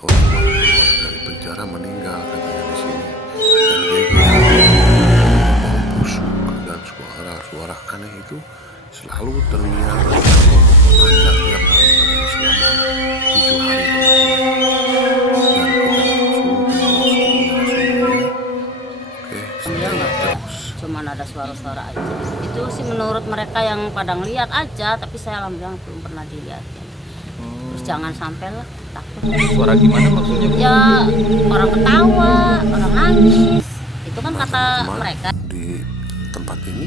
orang baru keluar dari penjara meninggal katanya di sini. Dan bau busuk dan suara-suara aneh itu selalu terlihat ada tiap malam katanya selama 7 hari Dia nggak ada, cuman ada suara-suara aja. Itu sih menurut mereka yang pada ngeliat aja, tapi saya alhamdulillah belum pernah dilihat. Terus jangan sampai lah takut. Suara gimana maksudnya, Bu? Ya orang ketawa, orang nangis. Itu kan kata mereka. Di tempat ini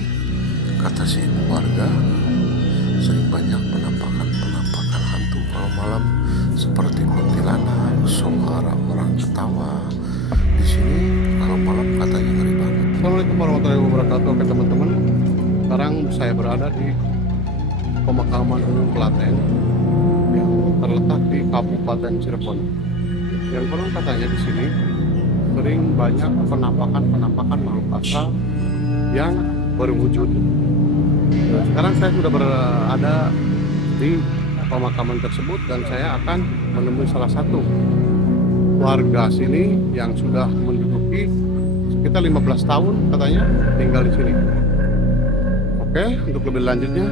kata si warga sering banyak penampakan hantu kalau malam, seperti kuntilanak, suara orang ketawa. Di sini kalau malam katanya ngeri banget. Assalamualaikum warahmatullahi wabarakatuh. Oke teman-teman, sekarang saya berada di pemakaman umum Klaten yang terletak di Kabupaten Cirebon. Yang konon katanya di sini sering banyak penampakan makhluk astral yang berwujud. Nah, sekarang saya sudah berada di pemakaman tersebut dan saya akan menemui salah satu warga sini yang sudah menduduki sekitar 15 tahun katanya tinggal di sini. Oke, untuk lebih lanjutnya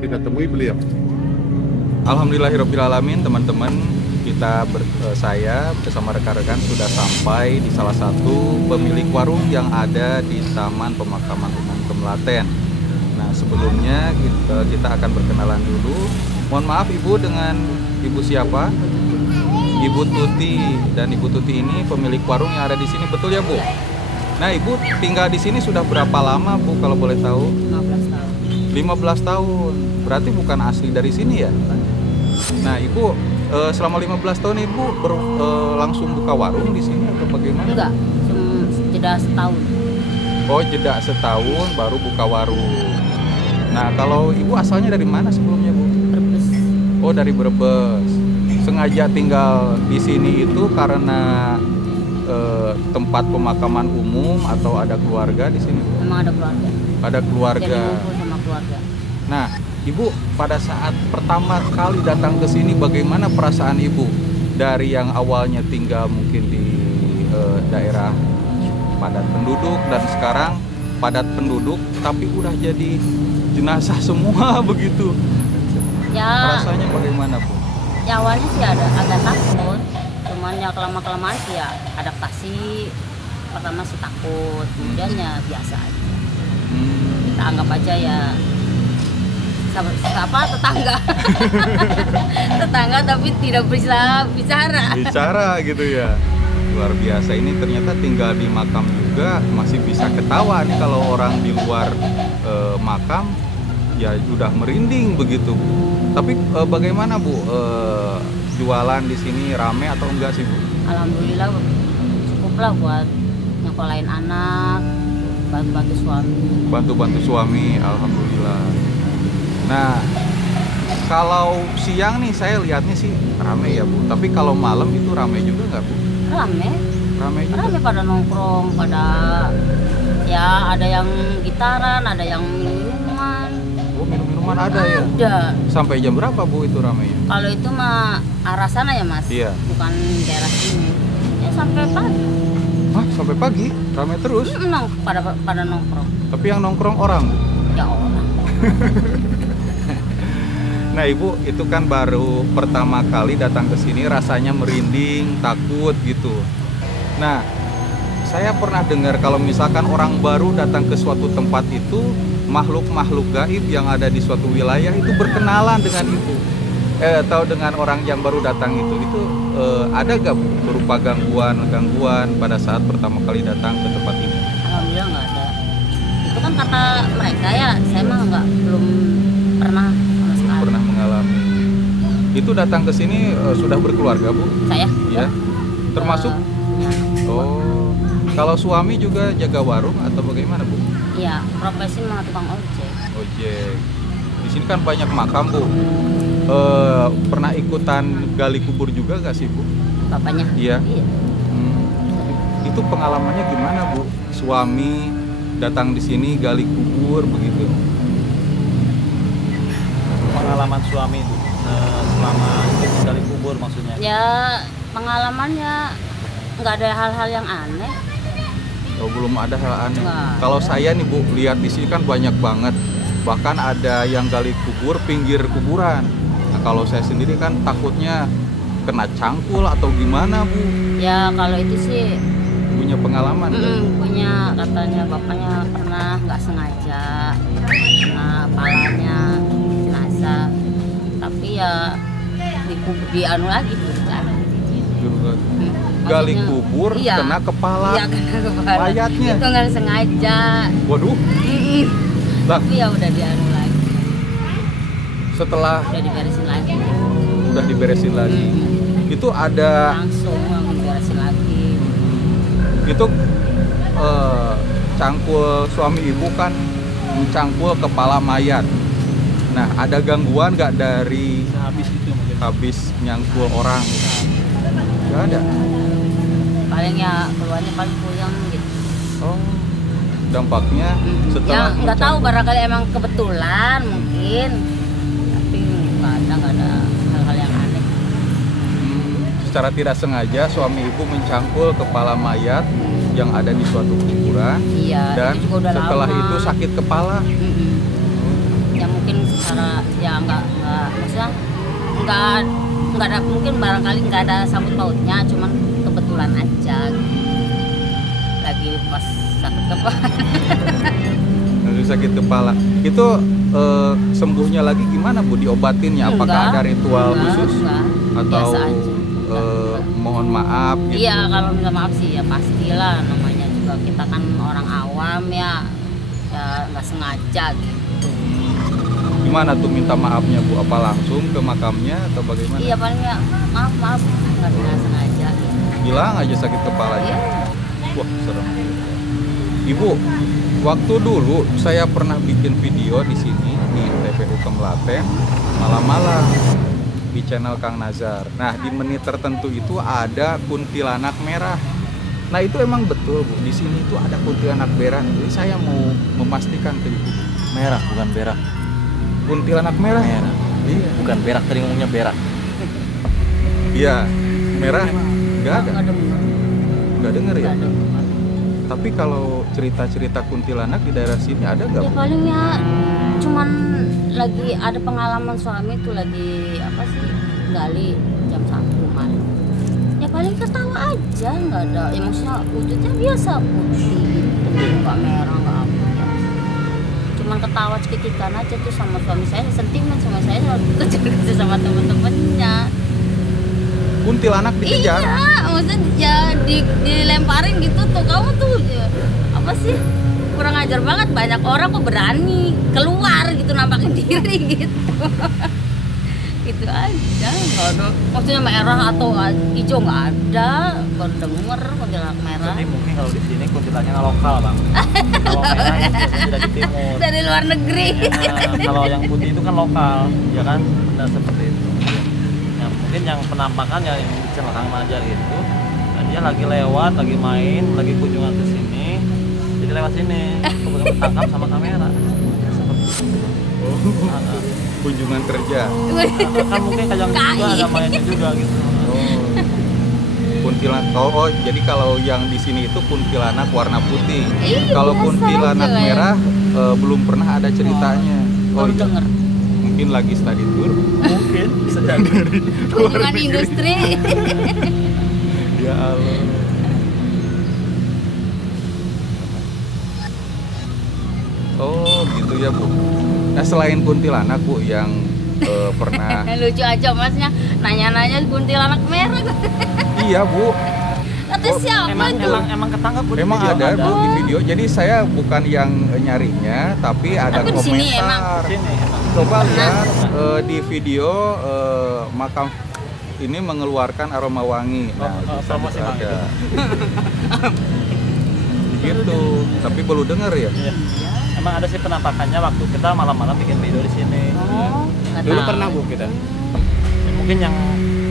kita temui beliau. Alhamdulillahirrabbilalamin, teman-teman, saya bersama rekan-rekan sudah sampai di salah satu pemilik warung yang ada di Taman Pemakaman Umum Kemlaten. Nah, sebelumnya kita akan berkenalan dulu. Mohon maaf Ibu, dengan Ibu siapa? Ibu Tuti, dan Ibu Tuti ini pemilik warung yang ada di sini, betul ya Bu? Nah, Ibu tinggal di sini sudah berapa lama Bu kalau boleh tahu? 15 tahun. 15 tahun. Berarti bukan asli dari sini ya? Nah, Ibu selama 15 tahun Ibu langsung buka warung di sini atau bagaimana? Enggak, jeda setahun. Oh, jeda setahun baru buka warung. Nah, kalau Ibu asalnya dari mana sebelumnya, Bu? Brebes. Oh, dari Brebes. Sengaja tinggal di sini itu karena tempat pemakaman umum atau ada keluarga di sini? Memang ada keluarga. Ada keluarga. Jadi ngumpul sama keluarga. Nah, Ibu pada saat pertama kali datang ke sini bagaimana perasaan Ibu? Dari yang awalnya tinggal mungkin di daerah padat penduduk dan sekarang padat penduduk tapi udah jadi jenazah semua begitu. Ya, Rasanya bagaimana, Bu? ya awalnya sih agak takut. Cuman ya kelama-kelamaan sih ya adaptasi. Pertama sih takut, kemudian ya biasa aja. Kita anggap aja ya tetangga. Tetangga tapi tidak bisa Bicara gitu ya. Luar biasa, ini ternyata tinggal di makam juga masih bisa ketawa nih. Kalau orang di luar makam ya udah merinding begitu, Bu. Tapi bagaimana, Bu? Jualan di sini rame atau enggak sih, Bu? Alhamdulillah cukuplah buat nyekolahin anak, bantu-bantu suami. Bantu-bantu suami, alhamdulillah. Nah, kalau siang nih saya lihatnya sih rame ya, Bu. Tapi kalau malam itu rame juga nggak, Bu? Rame Rame juga. pada nongkrong, pada ya ada yang gitaran, ada yang minuman. Oh, minum-minuman ada ya? Ada. Sampai jam berapa, Bu, itu ramenya? Kalau itu mah arah sana ya Mas, Iya. bukan daerah sini. Ya sampai pagi. Hah, sampai pagi? Rame terus? Pada nongkrong. Tapi yang nongkrong orang, Bu? Ya orang. Nah, Ibu, itu kan baru pertama kali datang ke sini rasanya merinding, takut gitu. Nah, saya pernah dengar kalau misalkan orang baru datang ke suatu tempat itu, makhluk-makhluk gaib yang ada di suatu wilayah itu berkenalan dengan Ibu. Atau dengan orang yang baru datang itu ada gak, Bu, berupa gangguan pada saat pertama kali datang ke tempat ini? Alhamdulillah nggak ada. Itu kan kata mereka ya, saya mah belum pernah sama sekali. Pernah mengalami. Itu datang ke sini sudah berkeluarga, Bu? Saya? Ya. Termasuk? Ya. Oh. Kalau suami juga jaga warung atau bagaimana, Bu? Iya, profesi mah tukang ojek. Ojek. Di sini kan banyak makam, Bu. Pernah ikutan gali kubur juga gak sih, Bu? Bapaknya? Iya. Iya. Itu pengalamannya gimana, Bu? Suami datang di sini gali kubur begitu. Pengalaman suami itu selama ikut gali kubur maksudnya? Ya Pengalamannya nggak ada hal-hal yang aneh. Oh, belum ada hal aneh. Nggak Kalau ada. saya nih Bu, lihat di sini kan banyak banget. Bahkan ada yang gali kubur pinggir kuburan. Nah, kalau saya sendiri kan takutnya kena cangkul atau gimana Bu? Ya kalau itu sih Punya pengalaman kan? punya, katanya bapaknya pernah nggak sengaja kena palanya jenazah, tapi ya di anu lagi kan. Gali Maksudnya, kubur iya. kena kepala. Iya kena kepala. Mayatnya. Itu nggak sengaja. Waduh. Lah, Tapi ya udah dianu lagi, setelah udah diberesin lagi. udah diberesin lagi, itu ada Langsung diberesin lagi. itu cangkul suami ibu kan mencangkul kepala mayat. Nah, ada gangguan nggak dari habis nyangkul orang? Nggak ada. Paling ya keluarnya paling puyeng gitu. Oh, dampaknya Ya setelah nggak tahu, barangkali emang kebetulan mungkin, tapi nggak ada hal-hal yang aneh. Secara tidak sengaja suami ibu mencangkul kepala mayat yang ada di suatu kuburan. Iya, Dan itu juga udah setelah lama. itu sakit kepala. Ya mungkin secara ya nggak maksudnya nggak ada, mungkin barangkali nggak ada sangkut pautnya, cuman kebetulan aja lagi pas sakit kepala. Lalu sakit kepala. Itu sembuhnya lagi gimana Bu? Diobatinnya? Apakah ada ritual khusus? Enggak. Atau Biasa aja. mohon maaf gitu? Iya, kalau minta maaf sih ya pastilah, namanya juga kita kan orang awam ya nggak sengaja gitu. Gimana tuh minta maafnya Bu? Apa langsung ke makamnya atau bagaimana? Iya paling ya maaf nggak sengaja gitu. Hilang aja sakit kepalanya. Iya. Wah, serem. Ibu, waktu dulu saya pernah bikin video di sini di TPU Kemlaten malam-malam di channel Kang Nazar. Nah, di menit tertentu itu ada kuntilanak merah. Nah, itu emang betul Bu, di sini itu ada kuntilanak merah. Jadi saya mau memastikan ke Ibu. Merah bukan berak. Kuntilanak merah? Merah. Iya. Bukan berak, tadi ngomongnya berak. Iya, merah nggak ada. Nggak denger. Nggak denger ya? Nggak denger. Tapi kalau cerita-cerita kuntilanak di daerah sini ada nggak Ya Bu? paling ya cuman lagi ada pengalaman suami tuh lagi apa sih gali jam 1 malam. Ya paling ketawa aja, nggak ada. Ya maksudnya wujudnya biasa putih gitu, nggak merah nggak apa. Cuman ketawa cekikikan aja tuh sama suami saya, sentimen sama saya kejar-kejar sama temen-temennya. Kuntilanak dikejar? Iya, maksudnya ya dilemparin gitu tuh, kamu tuh ya, apa sih, kurang ajar banget, banyak orang kok berani keluar gitu nampakin diri gitu. Itu aja, nggak ada, maksudnya merah atau hijau nggak ada, baru denger kuntilanak merah. Jadi mungkin kalau di sini kuntilanaknya lokal bang. Kalau merah itu biasanya dari timur. Dari luar negeri. Ya, kalau yang putih itu kan lokal, ya kan, benar seperti itu. Ya, mungkin yang penampakannya yang di channel Kang Nazar itu, nah, dia lagi lewat, lagi main, lagi kunjungan ke sini, jadi lewat sini, kemudian ketangkap sama kamera. Seperti itu. Kunjungan kerja. Kan mungkin kajang juga ada mainnya juga gitu. Kuntilanak. Oh, jadi kalau yang di sini itu kuntilanak warna putih. Iya, Kalau biasa kuntilanak aja, merah belum pernah ada ceritanya. Baru iya. denger. Mungkin lagi study tour. Mungkin bisa jadi. Kunjungan industri. Ya Allah. Oh, gitu ya Bu. Nah, selain kuntilanak Bu yang pernah Lucu aja masnya nanya-nanya kuntilanak merah. Iya Bu. Kata siapa itu? Emang ketangkap Bu, di Emang video ada Bu di video. Jadi saya bukan yang nyarinya, tapi ada Tapi di sini komentar. Sini emang. Coba lihat di video makam ini mengeluarkan aroma wangi. Nah, Oh, itu promosi Bang, ada. Gitu. Tapi baru denger ya. Iya. Emang ada sih penampakannya waktu kita malam-malam bikin video di sini. Oh, nggak Dulu tahu. pernah Bu kita. Ya, mungkin yang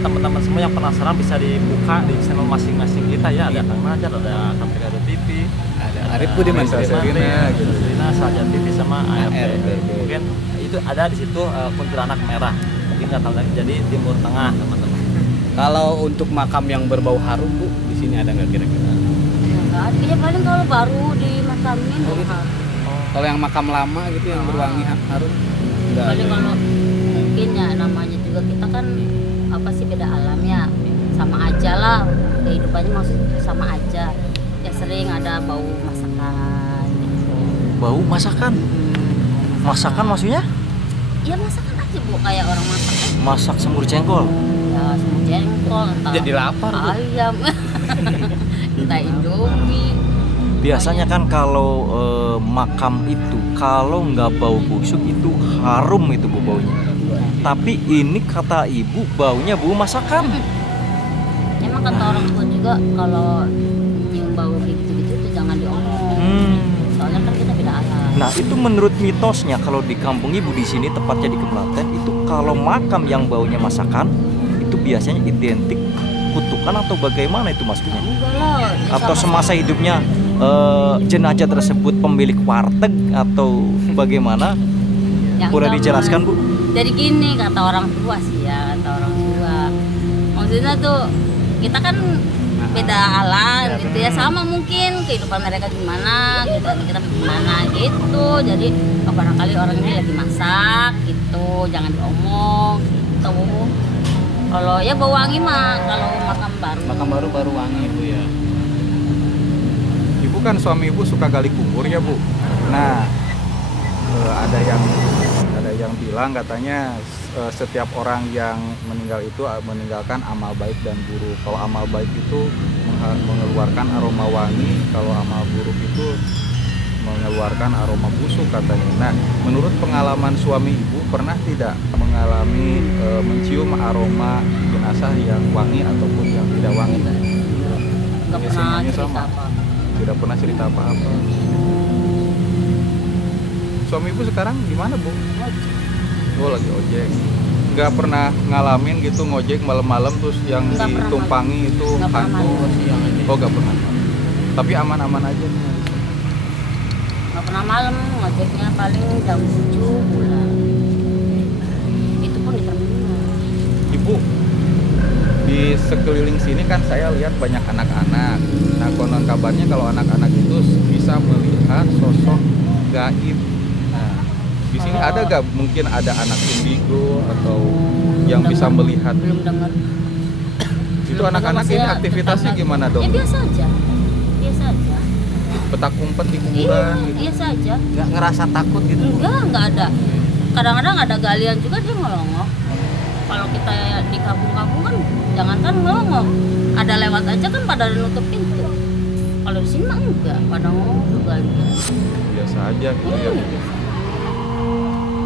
teman-teman semua yang penasaran bisa dibuka di channel masing-masing kita ya. Ada Kang Nazar, ada Kampirado TV, Ada Arif Budiman. Bisa Serina, gitu. Serina, Sajan TV sama ART. ART. Mungkin itu ada di situ kuntilanak merah. Mungkin nggak tahu lagi. Jadi Timur Tengah teman-teman. Kalau untuk makam yang berbau harum Bu, di sini ada nggak kira-kira? Ya, nggak ada. Ya paling kalau baru dimakamin Oh, gitu. Kalau yang makam lama gitu yang berwangi harum? Nggak paling ada. kalau mungkin ya namanya juga kita kan apa sih beda alam ya, sama aja lah kehidupannya, maksudnya sama aja ya, sering ada bau masakan gitu. Bau masakan? Masakan maksudnya? Ya masakan aja Bu, kayak orang masak aja. Masak semur jengkol. Ya semur jengkol, entah Jadi lapar Bu. ayam entah indomie. Biasanya kan kalau makam itu kalau nggak bau busuk itu harum itu Bu baunya. Tapi ini kata ibu baunya bau masakan. Emang kata orang tua juga kalau nyium bau kayak gitu-gitu tuh jangan diomong. Soalnya kan kita beda alam. Nah itu menurut mitosnya kalau di kampung ibu di sini tepatnya di Kemlaten itu kalau makam yang baunya masakan itu biasanya identik kutukan atau bagaimana itu maksudnya? Enggak lah. Ya Atau sama- semasa hidupnya jenazah tersebut pemilik warteg atau bagaimana? Ya, Boleh enggak, dijelaskan Mas. Bu? Jadi gini kata orang tua sih ya, kata orang tua. Maksudnya tuh kita kan beda alam gitu ya, sama mungkin kehidupan mereka gimana, kehidupan kita gimana gitu. Jadi barangkali orang ini lagi masak gitu, jangan diomong gitu. Kalau ya bau wangi mah kalau makam baru. Makam baru wangi Bu ya. Ibu kan suami ibu suka gali kubur ya Bu. Nah ada yang bilang katanya setiap orang yang meninggal itu meninggalkan amal baik dan buruk. Kalau amal baik itu mengeluarkan aroma wangi, kalau amal buruk itu mengeluarkan aroma busuk katanya. Nah, menurut pengalaman suami ibu pernah tidak mengalami mencium aroma jenazah yang wangi ataupun yang tidak wangi? Nggak Ya, pernah semuanya cerita sama. apa. Tidak pernah cerita apa-apa. Suami ibu sekarang di mana Bu? Oh lagi ojek. Nggak pernah ngalamin gitu ngojek malam-malam terus yang Nggak pernah, ditumpangi itu Nggak pernah, hantu. Mas. Oh nggak pernah. Tapi aman-aman aja. Nggak pernah malam, ngojeknya paling jam 7 pulang. Itu pun di terminal. Ibu, di sekeliling sini kan saya lihat banyak anak-anak. Nah konon kabarnya kalau anak-anak itu bisa melihat sosok gaib. Nah, di sini ada gak mungkin ada anak indigo atau yang Belum bisa dengar. melihat? Belum dengar. Itu anak-anak ini aktivitasnya gimana Ya dong? biasa aja. Biasa aja. Petak umpet di Iya, kuburan gitu. biasa aja. Nggak ngerasa takut gitu Bu? Enggak ada. Kadang-kadang ada galian juga dia ngelongok. Kalau kita di kampung-kampung kan jangankan ngelongok, ada lewat aja kan pada nutup pintu. Kalau di sini mah enggak, pada ngelongok galian. Biasa aja gitu Iya, ya. biasa.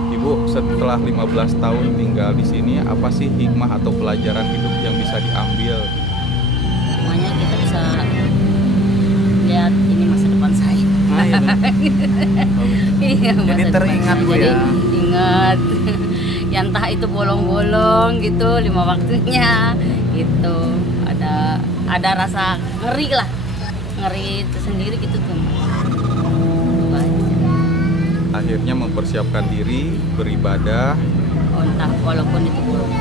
Ibu, setelah 15 tahun tinggal di sini, apa sih hikmah atau pelajaran hidup yang bisa diambil? Semuanya kita bisa lihat ini masa depan saya. Nah, iya, Bu. Iya, Jadi masa depan teringat, saya. Bu, Jadi ya. ingat. Ya entah itu bolong-bolong gitu 5 waktunya gitu. Ada rasa ngeri lah. Ngeri itu sendiri gitu tuh. Itu aja. Akhirnya mempersiapkan diri, beribadah, Oh, entah walaupun itu bolong.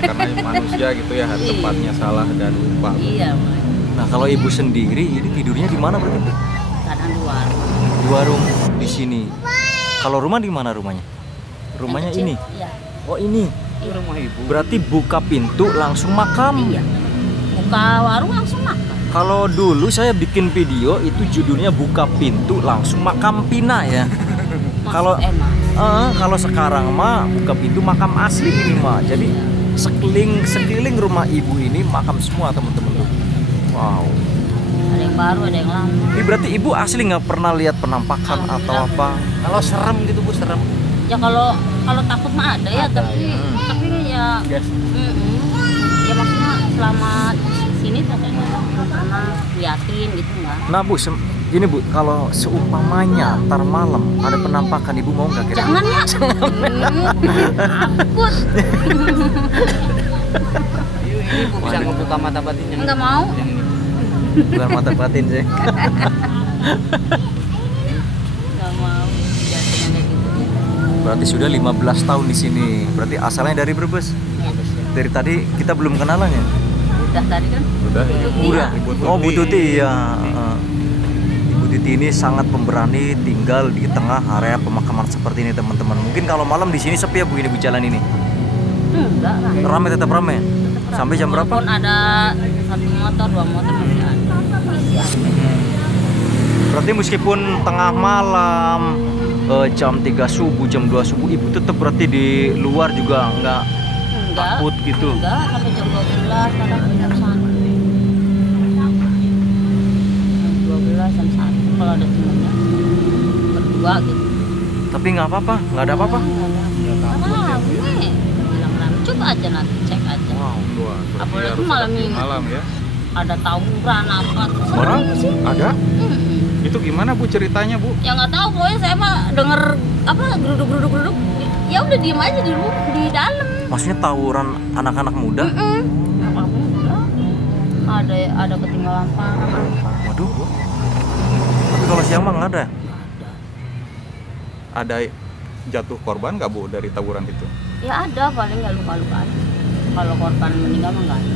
karena manusia gitu ya, Iya. tempatnya salah dan lupa. Iya, Mas. Nah kalau ibu sendiri ini tidurnya di mana berarti? Kadang luar. Di warung di sini. Kalau rumah di mana rumahnya? Rumahnya Yang kecil, ini. Iya. Oh ini. Itu rumah Ibu. Berarti buka pintu langsung makam. Iya. Buka warung langsung makan. Kalau dulu saya bikin video itu judulnya buka pintu langsung makam Pina ya. Kalau Mas. kalau sekarang mah buka pintu makam asli ini mah. Jadi sekeliling rumah ibu ini makam semua teman-teman tuh. Wow. Ada yang baru, ada yang lama. Ini berarti ibu asli nggak pernah lihat penampakan atau apa? Kalau serem gitu Bu, serem. Ya kalau takut mah ada ya, Ada, tapi ya Yes. ya maksudnya selama sini katanya belum pernah liatin gitu enggak. Nah bu, gini bu, kalau seumpamanya ntar malam ada penampakan ibu mau nggak kira? Jangan ya. Takut. Ini Bu bisa ngebuka mata batinnya. Nggak mau. Yang ini. Bukan mata batin sih. Nggak mau. Jatuhnya kayak gitu. Berarti sudah 15 tahun di sini. Berarti asalnya dari Brebes. Ya. Dari tadi kita belum kenalan ya? Udah tadi kan. Udah. Udah. Ibu Tuti. Oh, Bu Tuti ya. Ibu Tuti ini sangat pemberani tinggal di tengah area pemakaman seperti ini, teman-teman. Mungkin kalau malam di sini sepi ya Bu ini Bu jalan ini. Enggak lah. Rame, tetap rame. Sampai jam berapa? Walaupun ada 1 motor, 2 motor masih ada. Isi ada. Berarti meskipun tengah malam, jam 3 subuh, jam 2 subuh, Ibu tetap berarti di luar juga nggak Enggak. takut gitu? Enggak, sampai jam 12, kadang jam 1. Jam 12, jam 1 kalau ada temennya. Berdua gitu. Tapi nggak apa-apa, nggak ada apa-apa. Bilang rame, coba aja nanti cek aja. Wah, Apalagi harus malam ada minggu. malam ya. Ada tawuran apa? Orang Serem sih. ada? Mm-mm. Itu gimana Bu ceritanya Bu? Ya nggak tahu, pokoknya saya mah denger apa geruduk. Ya udah diem aja di dalam. Maksudnya tawuran anak-anak muda? Apa muda? Ada ketinggalan parang apa? Waduh. Tapi kalau siang mah nggak ada. Ada jatuh korban nggak Bu dari tawuran itu? Ya ada, paling nggak luka-luka aja. Kalau korban meninggal mah nggak ada.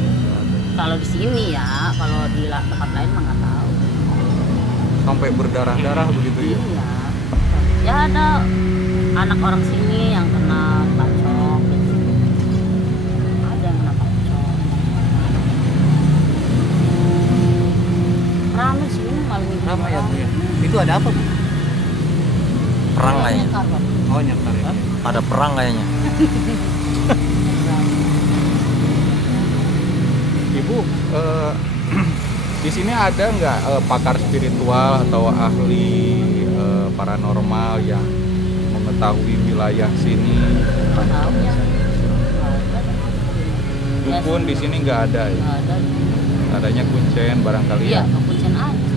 Kalau di sini ya, kalau di tempat lain mah nggak tahu. Sampai berdarah-darah begitu ya? Iya. Ya ada anak orang sini yang kena bacok gitu. Ada yang kena bacok. Ramai sih malam minggu. Ramai ya Bu ya. Itu ada apa Bu? Perang kayaknya. Karwan. Oh nyekar ya. Ada perang kayaknya. Ibu, di sini ada nggak pakar spiritual atau ahli paranormal yang mengetahui wilayah sini? Tahu ya. Dukun di sini nggak ada ya? Nggak ada. Adanya kuncen barangkali Iya, ya. kepuncen aja.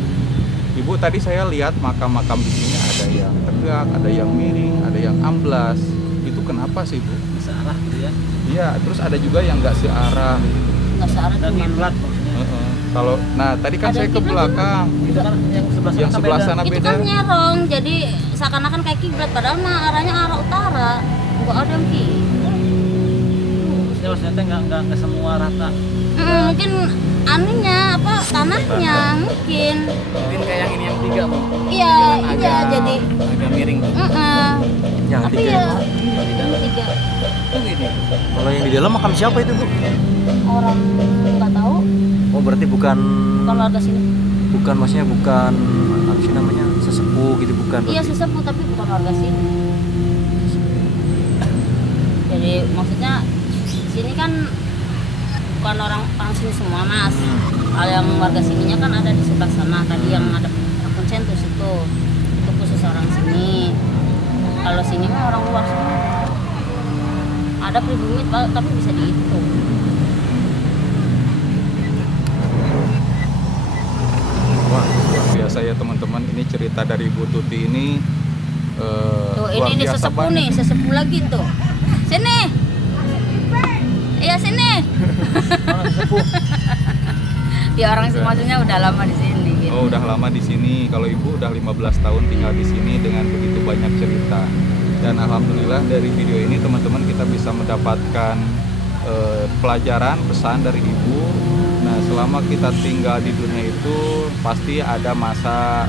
Ibu, tadi saya lihat makam-makam di sini ada yang tegak, ada yang miring, ada yang amblas. Itu kenapa sih Bu? Searah gitu ya. Iya, terus ada juga yang nggak searah. Nggak searah Dan cuma kiblat maksudnya. Kalau, nah tadi kan Ada saya ke kiblat belakang. Itu kan yang sebelah sana Yang kan sebelah beda. sana itu beda. kan nyerong, jadi seakan-akan kayak kiblat, padahal mah arahnya arah utara. Nggak ada yang kiblat. Maksudnya maksudnya nggak semua rata. Mungkin aninya apa tanahnya mungkin. Mungkin kayak yang ini yang 3 Bu. Iya, Jalan iya agak- jadi. agak miring Bu. Yang Tapi tiga. ya yang 3 Itu gini. Kalau yang di dalam makam siapa itu Bu? orang nggak tahu, Oh berarti bukan bukan warga sini. maksudnya bukan apa sih namanya sesepuh gitu bukan? Iya berarti. sesepuh tapi bukan warga sini. Jadi maksudnya sini kan bukan orang sini semua Mas. Kalau yang warga sininya kan ada di sebelah sana tadi yang ada kuncen tuh situ. Itu khusus orang sini. Kalau sini mah orang luar semua. Ada pribumi tapi bisa dihitung. Wah, luar biasa ya teman-teman. Ini cerita dari Ibu Tuti ini. Tuh luar ini biasa sesepuh banget. nih, sesepuh lagi tuh. Sini. Iya sini. Orang sepuh. Ya orang maksudnya udah lama di sini gitu. Oh, udah lama di sini. Kalau Ibu udah 15 tahun tinggal di sini dengan begitu banyak cerita. Dan alhamdulillah dari video ini teman-teman kita bisa mendapatkan pelajaran, pesan dari Ibu. Nah, selama kita tinggal di dunia itu pasti ada masa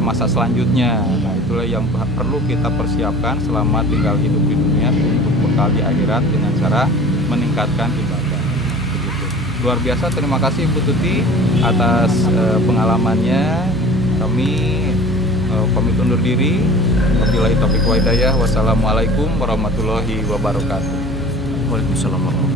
masa selanjutnya. Nah, itulah yang perlu kita persiapkan selama tinggal hidup di dunia untuk bekal di akhirat dengan cara meningkatkan ibadah. Begitu. Luar biasa, terima kasih Ibu Tuti atas pengalamannya. Kami pamit undur diri. Wabillahi taufiq wa hidayah. Wassalamualaikum warahmatullahi wabarakatuh. Waalaikumsalam warahmatullahi wabarakatuh.